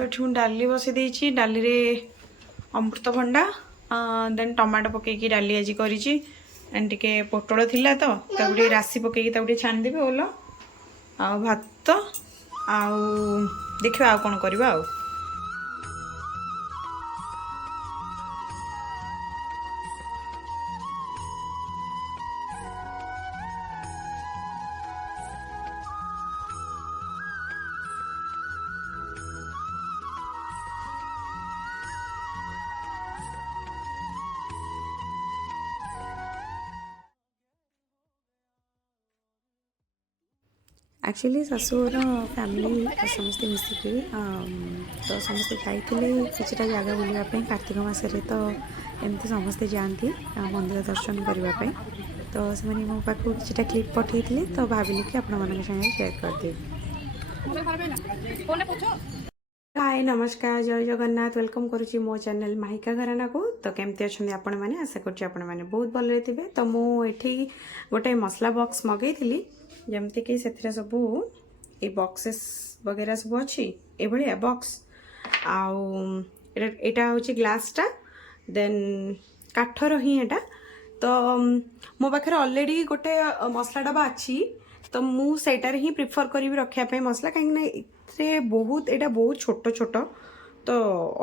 सो ये डाली बसई देती डाली रे अमृतभंडा देन टमाटो पकईकी डाली आज करी एंड टिके पोटल थिला तो ताकू राशि पकईकी ताकू छाणीदेवी ओल आ भात आउ देखिए आउ कौन करवा आउ एक्चुअली शाशुर फैमिली समस्ते मिसिकी तो समस्ते खाई किसी जगह बुलापी कार्तिक मसरे तो एमती समस्ते जाती मंदिर दर्शन करने तो से मो पाक किसी क्लिप पठे तो भाविली कि आपण मान शेयर करदे। हाय नमस्कार जय जगन्नाथ वेलकम करुच्ची मो चैनल माहिका घराना को तो केमती अच्छा आपण मैंने आशा करुच्ची आपण मैंने बहुत भल थे तो मुझे गोटे मसला बॉक्स मगई जमती कि से सब ये बॉक्सेस वगैरह सब अच्छी ये बॉक्स आटा हूँ ग्लासटा देन काठर ही एटा तो मो पाखे ऑलरेडी गोटे मसला डबा अच्छी तो मुझे ही प्रिफर करी रखापी मसला कहीं बहुत यहाँ बहुत छोट छोट तो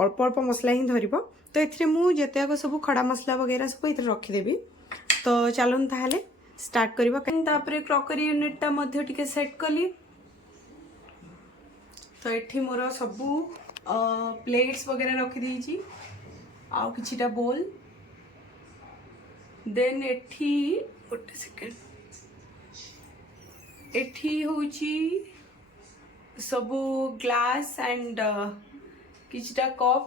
अल्प अल्प मसला ही धर तो ये मुझे सब खड़ा मसला वगैरह सब ये रखीदेवी तो चलून ताहले स्टार्ट करवा तापर क्रॉकरी यूनिट टा मध्य टिके सेट कली तो ये मोर सबू प्लेट्स वगैरह रखी देइची आउ किछिटा बोल देन एठी गोटे सेकेंड एठी होची सबू ग्लास एंड किछिटा कप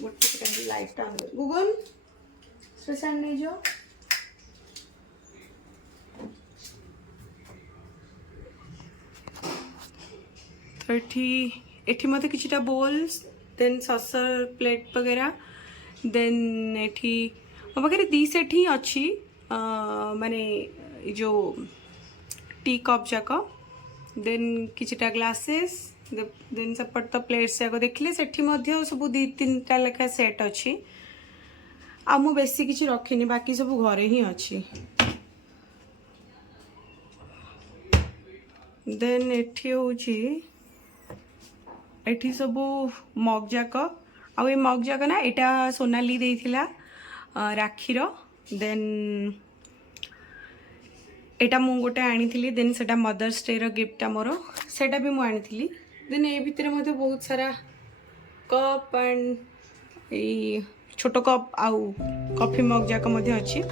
गोटे सेकेंड लाइट टा गूगल स्पेशल नहीं जो तो एठी मत किछिटा बोल्स देन ससर प्लेट वगैरह देन एठी मो पाखे दी सेट ही अच्छी माने जो टी कप जाक देन किछिटा ग्लासेस देन सेपट तो प्लेट्स जाक देखिले सेठी मध्य सब दी तीनटा लेखा सेट अच्छी आ मु बेसी किछि रखिनी बाकी सब घरे ही अच्छी देन एठी होची एठी सब मग जाक आ मग जाक ना यहाँ सोनाली देइथिला राखीर देन एटा मु गोटे आनी देन सेटा मदर्स डे रो गिफ्ट मोर सेटा भी मु आनी देन ए भितर मते बहुत सारा कप एंड ए छोटो कप आउ कॉफी मग जाक मते अछि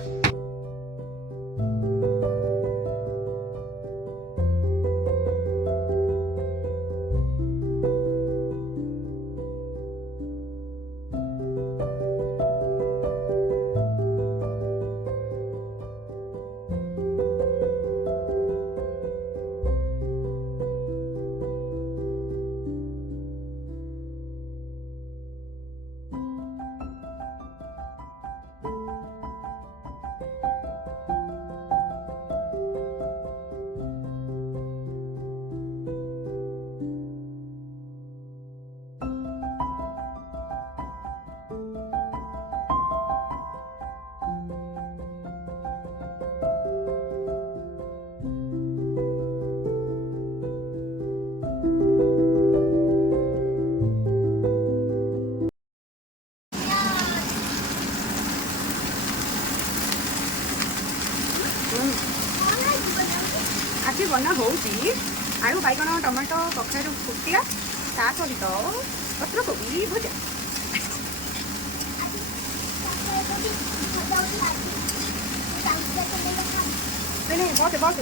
आज बना हो आलू बैगण टमाटो कखारू फुटिया ता सहित पत्रकोबी भजा बहुत बहुत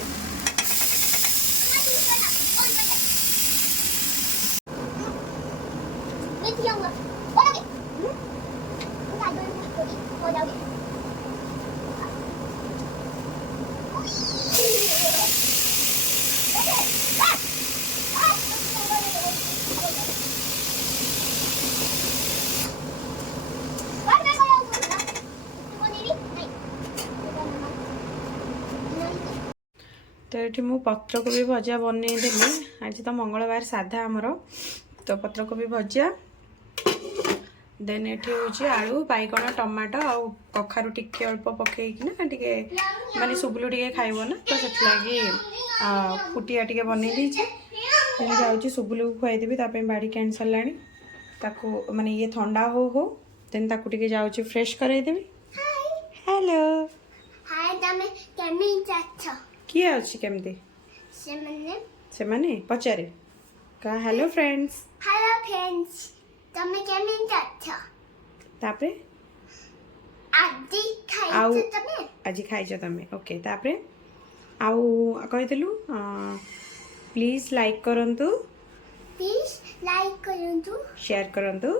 तो ये मु पत्रकोबी भजा बनईदेली आज तो मंगलवार साधा आमर तो पत्रकोबी भजा देन एठी होची आलू बाइगण टमाटो आ कखारु टिके अल्प पकेइकिना टिके माने सुबुलु टिके खाइबो ना तो सेट लागी फुटिया टिके बनै दीची देन जाउची सुबुलु को खुआई देबी तापे बाड़ी कैंसल लाणी ताको माने ये ठंडा हो देन ताको टिके जाउची फ्रेश कराई देबी हेलो हाय तमे केमिन जाछ किए अछि केमती से माने पचारे का हेलो फ्रेंड्स तमे केमिन जाछ तापरे आदि आउ खाइछ तमे आज खाइछ तमे ओके तापरे आउ कहितलु प्लीज लाइक करंतु प्लीज लाइक करंतु शेयर करंतु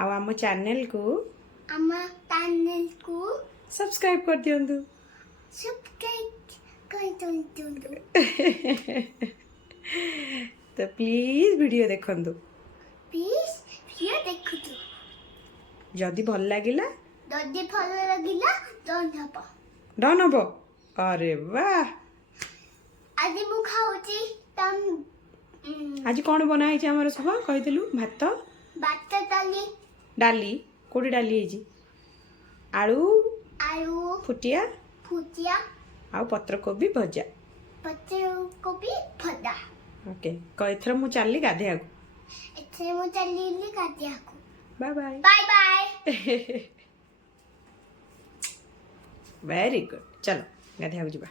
आउ आम चैनल को आमा चैनल को सब्सक्राइब कर दियंतु सब्सक्राइब कर दंतु तो प्लीज वीडियो देखंतु प्लीज वीडियो देखुतु जदि भल लागिला जदि भल लागिला डन हबो अरे वाह आदि मु खाउची तम आज कौन बना है हमर सब कहितलु भात भात डाली डाली कोडी डाली है आलू आलू फुटिया फुटिया आ पत्रकोबी भजा पत्रकोबी भजा ओके कइथर मु चालली गाधे आगु एथे मु चलीली काटियाको bye bye bye bye very good चलो गाधे आगु जीवा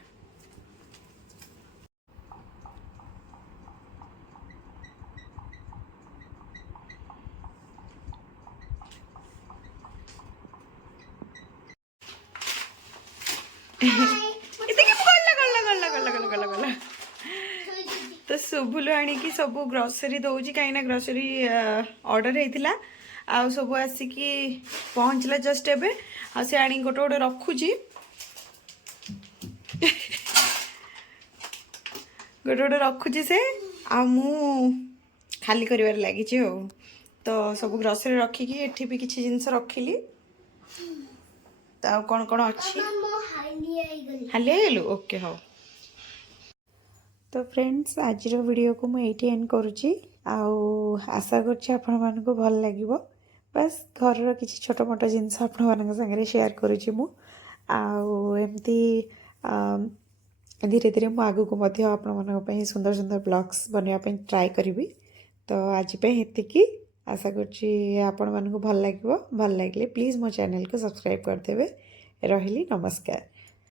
तो सुबुलु आनिकी सब ग्रोसरी दौची कहीं ग्रोसरी ऑर्डर होता आउ सब आसिकी पहुँचला जस्ट एबे आ से आनी गोटे गोटे रखुची गोटे गोटे रखुची से आ मु खाली करिवार लागिची हो तो सब ग्रोसरी रखिकी एठी भी किछि जिंस रखिली तो कौन कौन अच्छी मो हाइली आई गली हाली आइलु ओके हो तो फ्रेंड्स आज वीडियो को मुझे एंड करुच्ची आशा कर भल लगे बस घर किसी छोट मोट जिनस आपण सागर शेयर करुच्ची एमती धीरे धीरे मुझे आगे आपण सुंदर सुंदर ब्लॉग्स बनवाई ट्राए करी तो आज ये आशा कर भल लगे प्लीज़ मो चैनल को सब्सक्राइब करदे रही नमस्कार।